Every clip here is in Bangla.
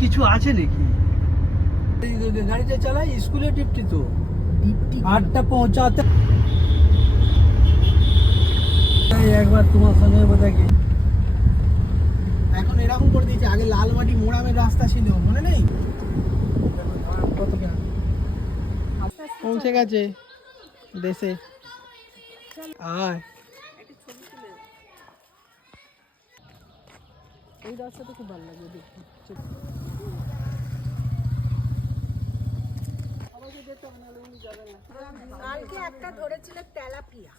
কিছু আছে নাকি? গাড়িতে চালাই স্কুলে ডিপটি তো 8টা পৌঁছাতে একবার তোমার সঙ্গে বোধহয় এখন এরকম করে দিয়েছে। আগে লালমাটি মোড়ামের রাস্তা ছিল, মনে নেই? পৌঁছে গেছে দেশে। আয় এই রাস্তাটা খুব ভালো লাগে দেখতে। কালকে একটা ধরেছিল তেলাপিয়া।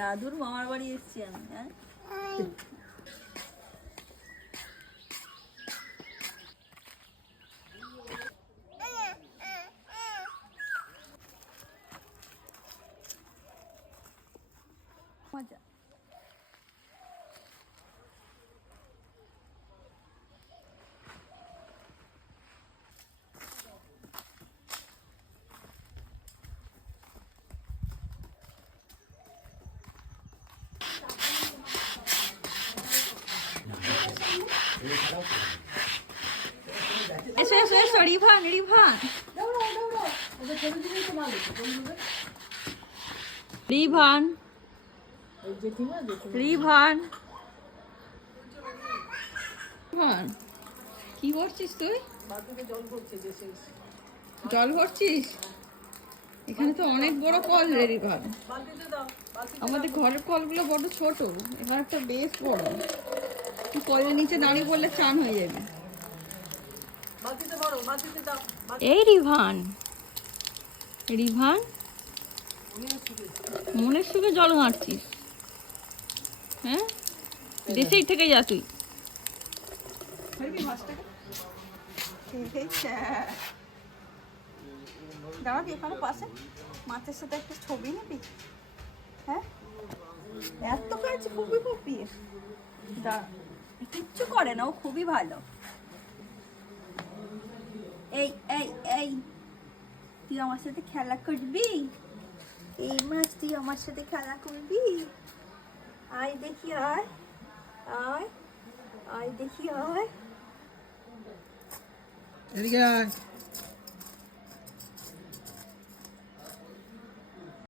দাদুর মামার বাড়ি এসছি আমি। হ্যাঁ মজা। এসো এসো এসো রিভান রিভান রিভান রিভান রিভান কি করছিস তুই? জল ভরছিস? এখানে তো অনেক বড় কল রে রিভান। আমাদের ঘরের কলগুলো বড় ছোট, এখানে একটা বেশ বড়। তুই কলের নিচে দাঁড়িয়ে পড়লে চান হয়ে যাবে। এই রিভান রিভান মনের সুখে জল মারছিস? হ্যাঁ দেশেই থেকে যা তুই। দাঁড়াবি এখানে পাশে, মাছের সাথে একটা ছবি নিবি। হ্যাঁ এত কাছে খুবই খুবই কিচ্ছু করে না, ও খুবই ভালো। এই এই এই তুই আমার সাথে খেলা করবি? এই মাছ তুই আমার সাথে খেলা করবি? আয় দেখি, আয় আয় আয় দেখি, আয় এদিকে আয়।